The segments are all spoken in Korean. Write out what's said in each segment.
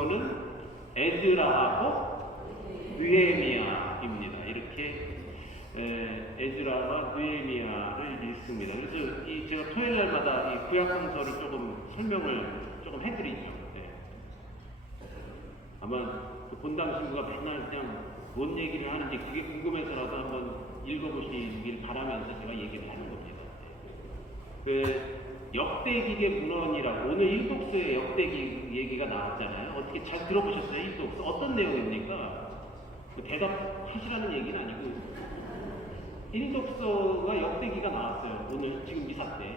원어는 에즈라하고 느헤미야입니다. 이렇게 에즈라와 느헤미야를 읽습니다. 그래서 제가 토요일 날마다 이 구약 성서를 조금 설명을 조금 해드리죠. 네. 아마 그 본당 신부가 맨날 그냥 뭔 얘기를 하는지 그게 궁금해서라도 한번 읽어보시길 바라면서 제가 얘기를 하는 겁니다. 그 역대기의 문헌이라고 오늘 일독서의 역대기 얘기가 나왔잖아요. 어떻게 잘 들어보셨어요? 일독서 어떤 내용입니까? 대답하시라는 얘기는 아니고 일독서가 역대기가 나왔어요. 오늘 지금 미사 때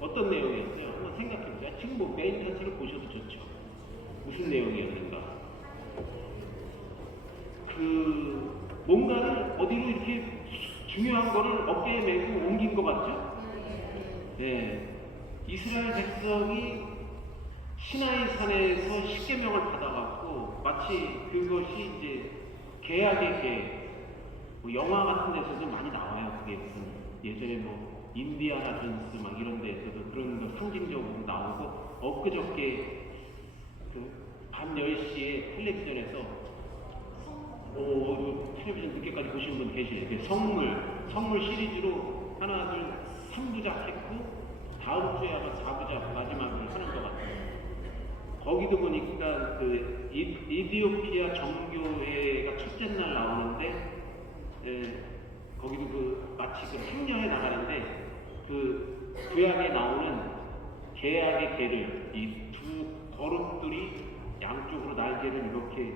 어떤 내용이었어요? 한번 생각해보세요. 지금 뭐 메인 전체를 보셔도 좋죠. 무슨 내용이었는가? 그 뭔가를 어디로 이렇게 중요한 거를 어깨에 메고 옮긴 것 같죠? 네. 이스라엘 백성이 시나이 산에서 십계명을 받아갖고 마치 그것이 이제 계약의 계획, 뭐 영화 같은 데서도 많이 나와요. 그게 무슨 예전에 뭐 인디아나 존스 막 이런 데에서도 그런 거 상징적으로 나오고 엊그저께 그 밤 10시에 텔레비전에서 텔레비전 늦게까지 보시는 분 계시네요. 성물 시리즈로 하나 둘 3부작 했고 다음 주에 아마 4부작 마지막을 하는 것 같아요. 거기도 보니까 그 이디오피아 정교회가 첫째 날 나오는데 거기도 그 마치 그 행렬에 나가는데 그 구약에 나오는 계약의 개를 이 두 거룩들이 양쪽으로 날개를 이렇게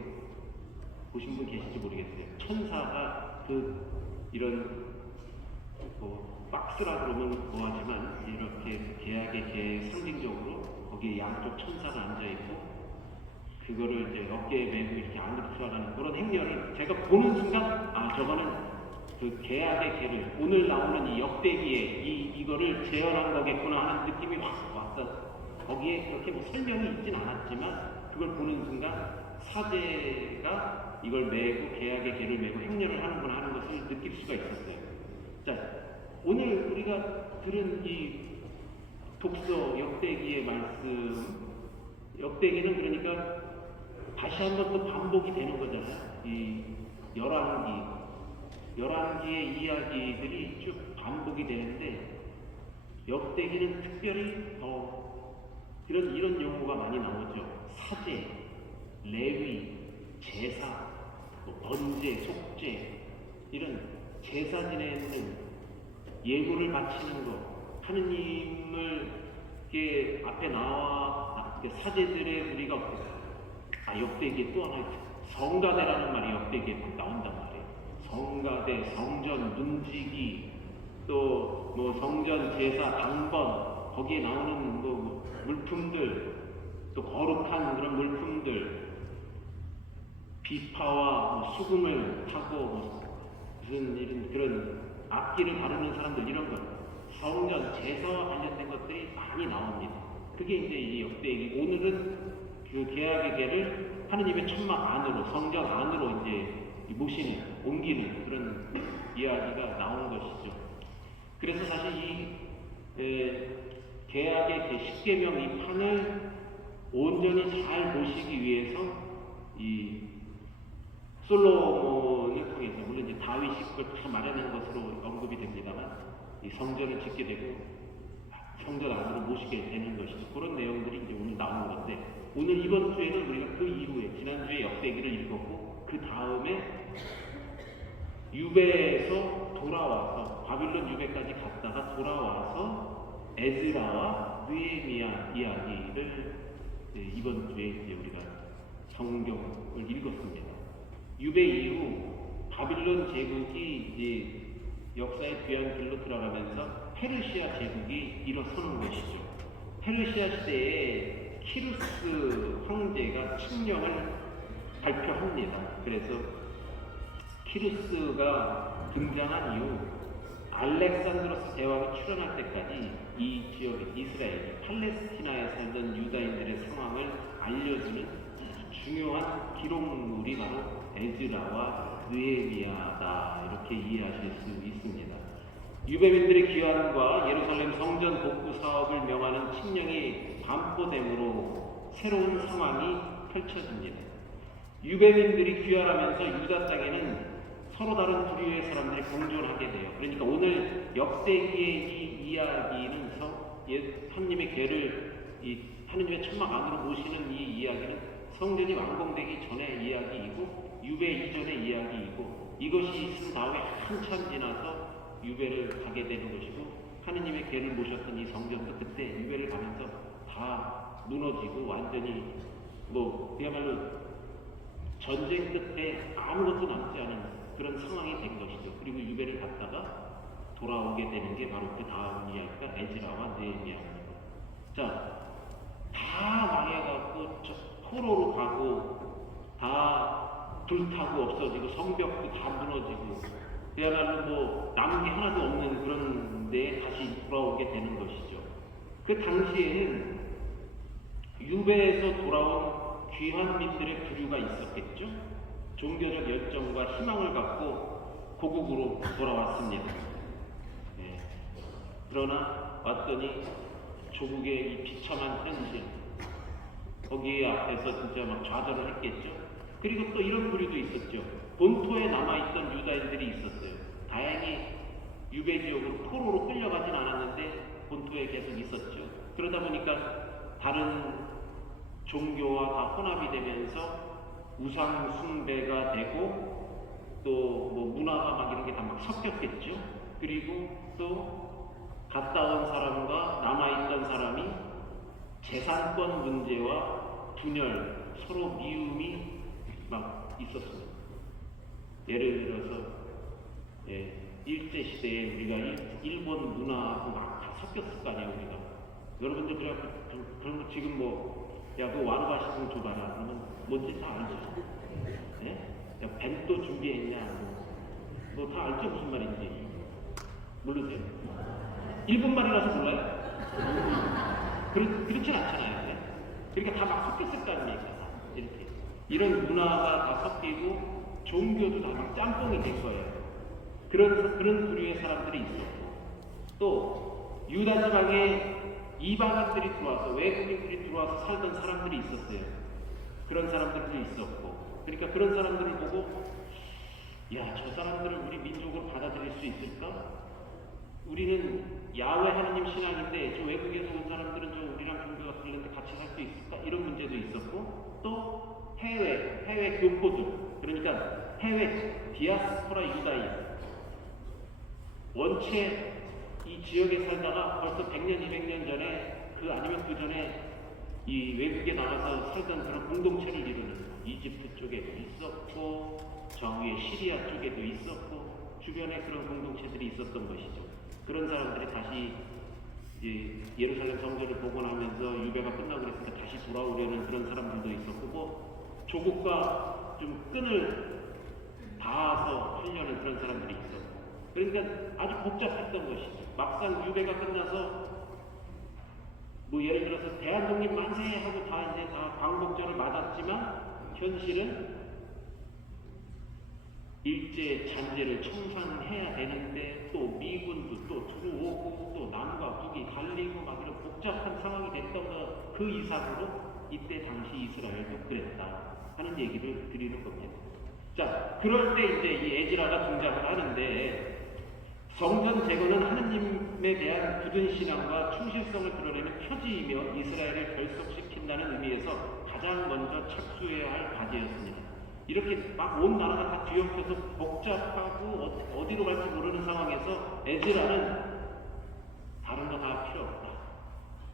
보신 분 계실지 모르겠어요. 천사가 그 이런 뭐 박스라 그러면 뭐하지만 이렇게 계약의 개 상징적으로 거기에 양쪽 천사가 앉아있고 그거를 이제 어깨에 메고 이렇게 안으로 들어가는 그런 행렬을 제가 보는 순간 저거는 그 계약의 개를 오늘 나오는 이 역대기에 이거를 재현한 거겠구나 하는 느낌이 확 왔어. 거기에 그렇게 뭐 설명이 있진 않았지만 그걸 보는 순간 사제가 이걸 메고 계약의 개를 메고 행렬을 하는구나 하는 것을 느낄 수가 있었어요. 자, 오늘 우리가 들은 이 독서 역대기의 말씀, 역대기는 그러니까 다시 한번 또 반복이 되는 거잖아요. 이 열왕기의 이야기들이 쭉 반복이 되는데 역대기는 특별히 더 이런 용어가 많이 나오죠. 사제, 레위, 제사, 번제, 속죄 이런 제사 지내는 예물을 바치는 것, 하느님을 이렇게 앞에 나와 사제들의 우리가 역대기에 또 하나 성가대라는 말이 역대기에 나온단 말이에요. 성가대, 성전, 문지기, 또 뭐 성전 제사, 당번 거기에 나오는 뭐 물품들, 또 거룩한 그런 물품들, 비파와 뭐 수금을 타고 무슨 이런 그런 악기를 다루는 사람들 이런 것, 성전 제사와 관련된 것들이 많이 나옵니다. 그게 이제 이 역대기. 오늘은 그 계약의 계를 하느님의 천막 안으로, 성전 안으로 이제 모시는, 옮기는 그런 이야기가 나오는 것이죠. 그래서 사실 이 계약의 그 십계명 이 판을 온전히 잘 보시기 위해서 이 솔로몬을 통해서 물론 이제 다윗이 그걸 다 마련한 것으로 언급이 됩니다만 이 성전을 짓게 되고 성전 안으로 모시게 되는 것이죠. 그런 내용들이 이제 오늘 나오는 건데 오늘 이번 주에는 우리가 그 이후에 지난주에 역대기를 읽었고 그 다음에 유배에서 돌아와서 바빌론 유배까지 갔다가 돌아와서 에즈라와 느헤미야 이야기를 이번 주에 이제 우리가 성경을 읽었습니다. 유배 이후 바빌론 제국이 이제 역사의 뒤안길로 들어가면서 페르시아 제국이 일어서는 것이죠. 페르시아 시대에 키루스 황제가 칙령을 발표합니다. 그래서 키루스가 등장한 이후 알렉산드로스 대왕이 출현할 때까지 이 지역의 이스라엘, 팔레스티나에 살던 유다인들의 상황을 알려주는 중요한 기록물이 바로 에즈라와 느헤미야다 이렇게 이해하실 수 있습니다. 유대민들의 귀환과 예루살렘 성전 복구 사업을 명하는 칙령이 반포됨으로 새로운 상황이 펼쳐집니다. 유대민들이 귀환하면서 유다 땅에는 서로 다른 부류의 사람들이 공존하게 돼요. 그러니까 오늘 역대기의 이 이야기는 하느님의 궤를 하느님의 천막 안으로 모시는 이 이야기는 성전이 완공되기 전의 이야기이고 유배 이전의 이야기이고 이것이 있은 다음에 한참 지나서 유배를 가게 되는 것이고 하느님의 궤를 모셨던 이 성전도 그때 유배를 가면서 다 무너지고 완전히 그야말로 전쟁 끝에 아무것도 남지 않은 그런 상황이 된 것이죠. 그리고 유배를 갔다가 돌아오게 되는 게 바로 그 다음 이야기가 에즈라와 느헤미야입니다. 자, 다 망해갖고 포로로 가고 다 불타고 없어지고 성벽도 다 무너지고 그야말로 남은 게 하나도 없는 그런 데에 다시 돌아오게 되는 것이죠. 그 당시에는 유배에서 돌아온 귀환민들의 부류가 있었겠죠. 종교적 열정과 희망을 갖고 고국으로 돌아왔습니다. 네. 그러나 왔더니 조국의 이 비참한 현실, 거기에 앞에서 진짜 막 좌절을 했겠죠. 그리고 또 이런 부류도 있었죠. 본토에 남아있던 유다인들이 있었어요. 다행히 유배 지역으로 포로로 끌려가진 않았는데 본토에 계속 있었죠. 그러다 보니까 다른 종교와 다 혼합이 되면서 우상 숭배가 되고 또 문화가 막 이런 게 다 막 섞였겠죠. 그리고 또 갔다 온 사람과 남아있던 사람이 재산권 문제와 분열, 서로 미움이 막 있었습니다. 예를 들어서 일제시대에 우리가 일본 문화하고 막 다 섞였을 거 아니에요. 우리가 여러분들 그런 거 지금 야, 너 와르바시공 줘봐라. 그러면 뭔지 다 알죠? 예? 야, 벤또 준비했냐? 뭐 다 알죠? 무슨 말인지. 모르세요? 일본 말이라서 몰라요? 그렇진 않잖아요. 네? 그러니까 다 막 섞였을 거 아닙니까? 이렇게. 이런 문화가 다 섞이고, 종교도 다 막 짬뽕이 된 거예요. 그런 부류의 사람들이 있었고, 또, 유다 지방에 이방인들이 들어와서 외국인들이 들어와서 살던 사람들이 있었어요. 그런 사람들도 있었고, 그러니까 그런 사람들을 보고 야, 저 사람들을 우리 민족으로 받아들일 수 있을까? 우리는 야훼 하나님 신앙인데 저 외국에서 온 사람들은 저 우리랑 종교가 틀린데 같이 살 수 있을까? 이런 문제도 있었고, 또 해외 교포들, 그러니까 해외 디아스포라 유다인, 원체 이 지역에 살다가 벌써 100년, 200년 전에 아니면 그 전에 이 외국에 나가서 살던 그런 공동체를 이루는 이집트 쪽에도 있었고 저 위에 시리아 쪽에도 있었고 주변에 그런 공동체들이 있었던 것이죠. 그런 사람들이 다시 예루살렘 성전을 복원하면서 유배가 끝나고 그랬으니까 다시 돌아오려는 그런 사람들도 있었고 조국과 좀 끈을 닿아서 하려는 그런 사람들이 있었고 그러니까 아주 복잡했던 것이죠. 막상 유배가 끝나서 예를 들어서 대한독립 만세 하고 다 이제 다 광복절을 맞았지만 현실은 일제 잔재를 청산해야 되는데 또 미군도 또 들어오고 또 남과 북이 갈리고 막 이런 복잡한 상황이 됐던 그 이상으로 이때 당시 이스라엘도 그랬다 하는 얘기를 드리는 겁니다. 자, 그럴 때 이제 이 에즈라가 등장을 하는데 성전 제거는 하느님에 대한 굳은 신앙과 충실성을 드러내는 표지이며 이스라엘을 결속시킨다는 의미에서 가장 먼저 착수해야 할 과제였습니다. 이렇게 막 온 나라가 다 뒤엉켜서 복잡하고 어디로 갈지 모르는 상황에서 에즈라는 다른 거 다 필요 없다.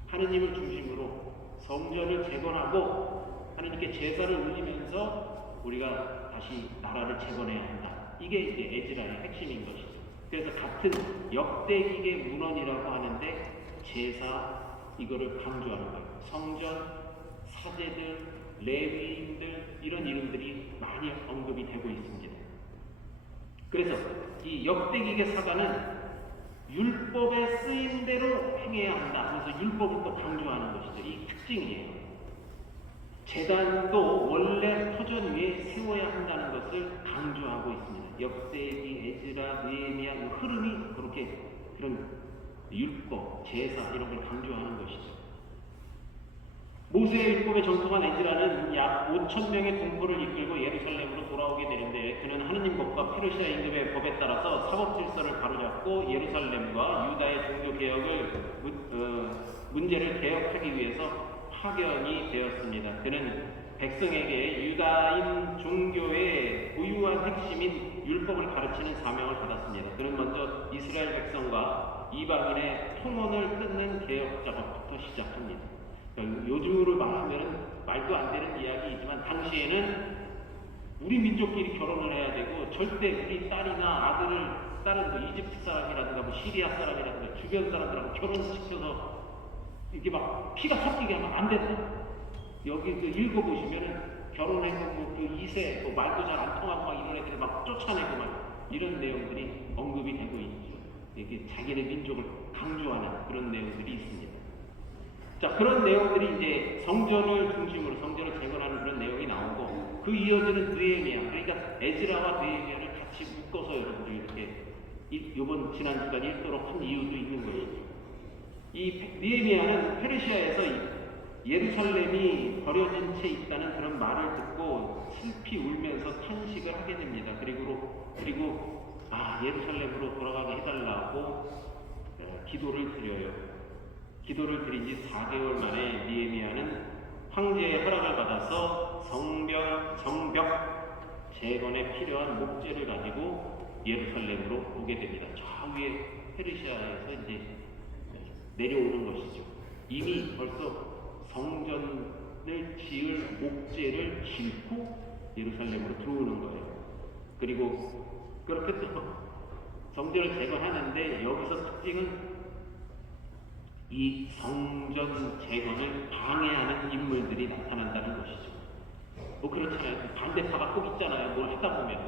하느님을 중심으로 성전을 재건하고 하느님께 제사를 올리면서 우리가 다시 나라를 재건해야 한다. 이게 이제 에즈라의 핵심인 것이죠. 그래서 같은 역대기의 문헌이라고 하는데 제사 이거를 강조하는 거예요. 성전, 사제들, 레위인들 이런 이름들이 많이 언급이 되고 있습니다. 그래서 이 역대기의 사가는 율법에 쓰인 대로 행해야 한다. 그래서 율법을 또 강조하는 것이죠. 이 특징이에요. 제단도 원래 터전 위에 세워야 한다는 것을 강조하고 있습니다. 역대기, 에즈라, 느헤미야 흐름이 그렇게 그런 율법, 제사 이런 걸 강조하는 것이죠. 모세의 율법에 전통한 에즈라는 약 5천 명의 동포를 이끌고 예루살렘으로 돌아오게 되는데 그는 하느님 법과 페르시아 임금의 법에 따라서 사법 질서를 바로잡고 예루살렘과 유다의 종교 개혁을 문제를 개혁하기 위해서 파견이 되었습니다. 그는 백성에게 유다인 종교의 고유한 핵심인 율법을 가르치는 사명을 받았습니다. 그는 먼저 이스라엘 백성과 이방인의 통혼을 끊는 개혁 작업부터 시작합니다. 요즘으로 말하면 말도 안 되는 이야기이지만 당시에는 우리 민족끼리 결혼을 해야 되고 절대 우리 딸이나 아들을 다른 뭐 이집트 사람이라든가 뭐 시리아 사람이라든가 주변 사람들하고 결혼시켜서 이렇게 막 피가 섞이게 하면 안 된다. 여기 그 읽어보시면은 결혼해서 뭐그 2세 뭐 말도 잘 안 통하고 막 이런 애들을 막 쫓아내고 막 이런 내용들이 언급이 되고 있죠. 이게 자기네 민족을 강조하는 그런 내용들이 있습니다. 자, 그런 내용들이 이제 성전을 중심으로 성전을 재건하는 그런 내용이 나오고 그 이어지는 느헤미야, 그러니까 에즈라와 느헤미야를 같이 묶어서 여러분들 이렇게 이번 지난 주간 읽도록 한 이유도 있는 것이죠. 이 느헤미야는 페르시아에서 예루살렘이 버려진 채 있다는 그런 말을 듣고 슬피 울면서 탄식을 하게 됩니다. 그리고 예루살렘으로 돌아가게 해달라고 기도를 드려요. 기도를 드린 지 4개월 만에 느헤미야는 황제의 허락을 받아서 성벽 재건에 필요한 목재를 가지고 예루살렘으로 오게 됩니다. 저 위에 페르시아에서 이제 내려오는 것이죠. 이미 벌써 성전을 지을 목재를 싣고 예루살렘으로 들어오는 거예요. 그리고 그렇게 또 성전을 재건하는데 여기서 특징은 이 성전 재건을 방해하는 인물들이 나타난다는 것이죠. 뭐 그렇잖아요. 반대파가 꼭 있잖아요. 뭘 하다 보면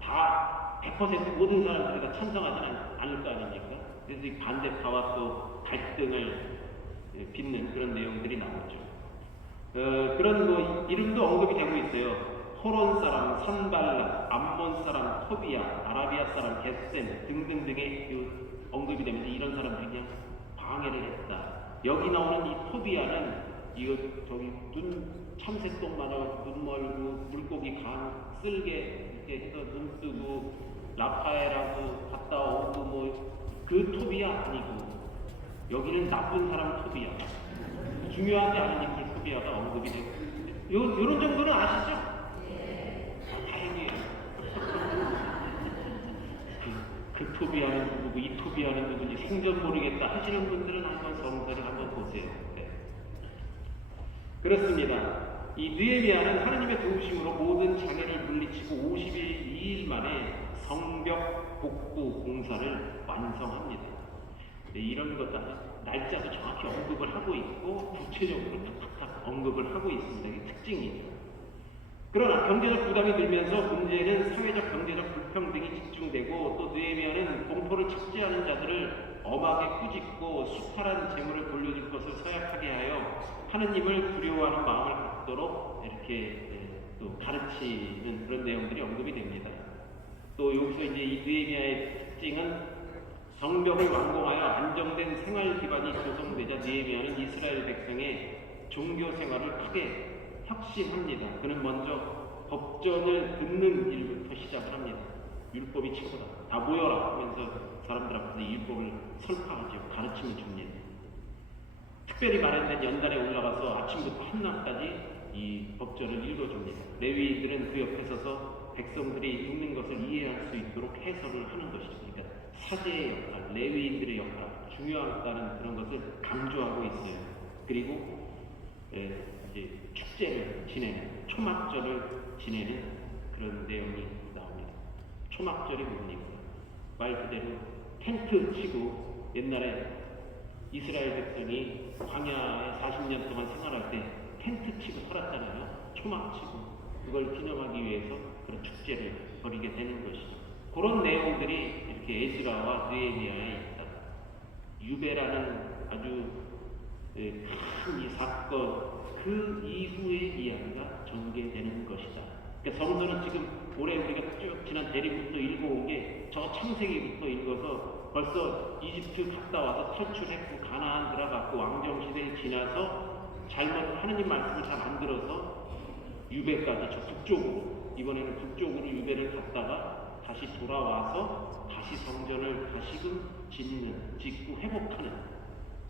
다 100% 모든 사람들이 다 찬성하지는 않을 거 아닙니까? 그래서 이 반대파와 또 갈등을 빚는 그런 내용들이 나오죠. 그런 뭐 이름도 언급이 되고 있어요. 호론 사람 산발라, 암몬 사람 토비야, 아라비아 사람 겟셈 등등등의 언급이 되면서 이런 사람들이 그냥 방해를 했다. 여기 나오는 이 토비아는 이거 저기 눈 참새똥 많아 눈 멀고 물고기 간 쓸개 이렇게 해서 눈 뜨고 라파엘하고 갔다 오고 뭐 그 토비아 아니고 여기는 나쁜 사람 토비아. 중요하지 않은 이 토비아가 언급이 되고 요런 정도는 아시죠? 다행이에요. 그 토비아는 누구고 이 토비아는 누구지 생전 모르겠다 하시는 분들은 한번 성서를 한번 보세요. 네. 그렇습니다. 이 느헤미야는 하느님의 도우심으로 모든 장애를 물리치고 52일 만에 성벽 복구 공사를 완성합니다. 네, 이런 것 날짜도 정확히 언급을 하고 있고 구체적으로 탁탁 언급을 하고 있습니다. 이게 특징이죠. 그러나 경제적 부담이 들면서 문제는 사회적 경제적 불평등이 집중되고 또 느헤미야는 공포를 착지하는 자들을 엄하게 꾸짖고 수탈한 재물을 돌려줄 것을 서약하게 하여 하느님을 두려워하는 마음을 갖도록 이렇게 또 가르치는 그런 내용들이 언급이 됩니다. 또 여기서 이제 이 느헤미야의 특징은 성벽을 완공하여 안정된 생활 기반이 조성되자 느헤미야는 이스라엘 백성의 종교 생활을 크게 혁신합니다. 그는 먼저 법전을 듣는 일부터 시작을 합니다. 율법이 최고다. 다 모여라 하면서 사람들 앞에서 이 율법을 설파하죠. 가르침을 줍니다. 특별히 마련된 연단에 올라가서 아침부터 한낮까지 이 법전을 읽어줍니다. 레위인들은 그 옆에 서서 백성들이 읽는 것을 이해할 수 있도록 해설을 하는 것이죠. 그러니까 사제의 역할, 레위인들의 역할, 중요하다는 그런 것을 강조하고 있어요. 그리고 이제 축제를 지내는, 초막절을 지내는 그런 내용이 나옵니다. 초막절이 뭡니까? 말 그대로 텐트 치고 옛날에 이스라엘 백성이 광야에 40년 동안 생활할 때 텐트 치고 살았잖아요. 초막 치고 그걸 기념하기 위해서 그런 축제를 벌이게 되는 것이죠. 그런 내용들이 이렇게 에즈라와 느헤미야에 있다. 유배라는 아주 큰 이 사건 그 이후의 이야기가 전개되는 것이다. 그러니까 성서는 지금 올해 우리가 쭉 지난 대리부터 읽어온 게 저 창세기부터 읽어서 벌써 이집트 갔다 와서 탈출했고 가나안 들어갔고 왕정 시대를 지나서 잘못 하느님 말씀을 잘 안 들어서 유배까지 저 북쪽으로, 이번에는 북쪽으로 유배를 갔다가 다시 돌아와서 다시 성전을 다시금 짓고 회복하는,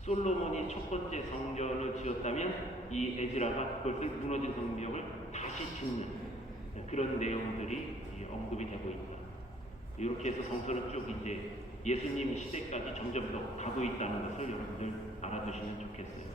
솔로몬이 첫 번째 성전을 지었다면 이 에즈라가 그것을 무너진 성벽을 다시 짓는 그런 내용들이 언급이 되고 있다. 이렇게 해서 성서는 쭉 이제 예수님 시대까지 점점 더 가고 있다는 것을 여러분들 알아두시면 좋겠어요.